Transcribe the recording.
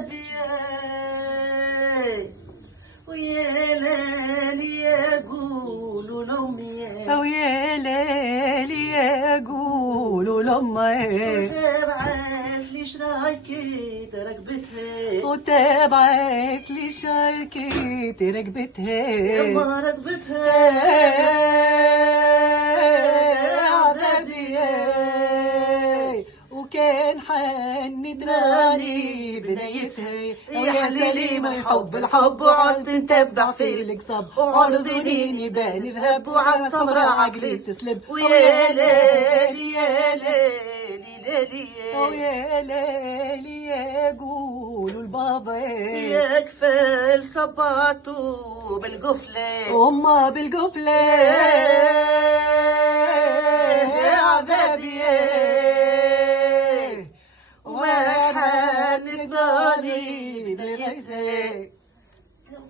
عذابي ويا ليالي يقولوا لأمي ويا ليالي يقولوا لأمي وتابعت لي شرايكي ركبتها وتابعت لي شايكي ركبتها يما ركبتها وكان حن دراني بدايتها يا حليلي من حب الحب وعدت نتبع في القصب وعرضني بان ذهب وعلى السمرة عقلي تسلب ويا ليلي يا ليلي ليلي ويا ليلي يقولوا البابا يا كفال صباطو بالقفلة وما بالقفلة عذابي وما حالت بالي بدايتها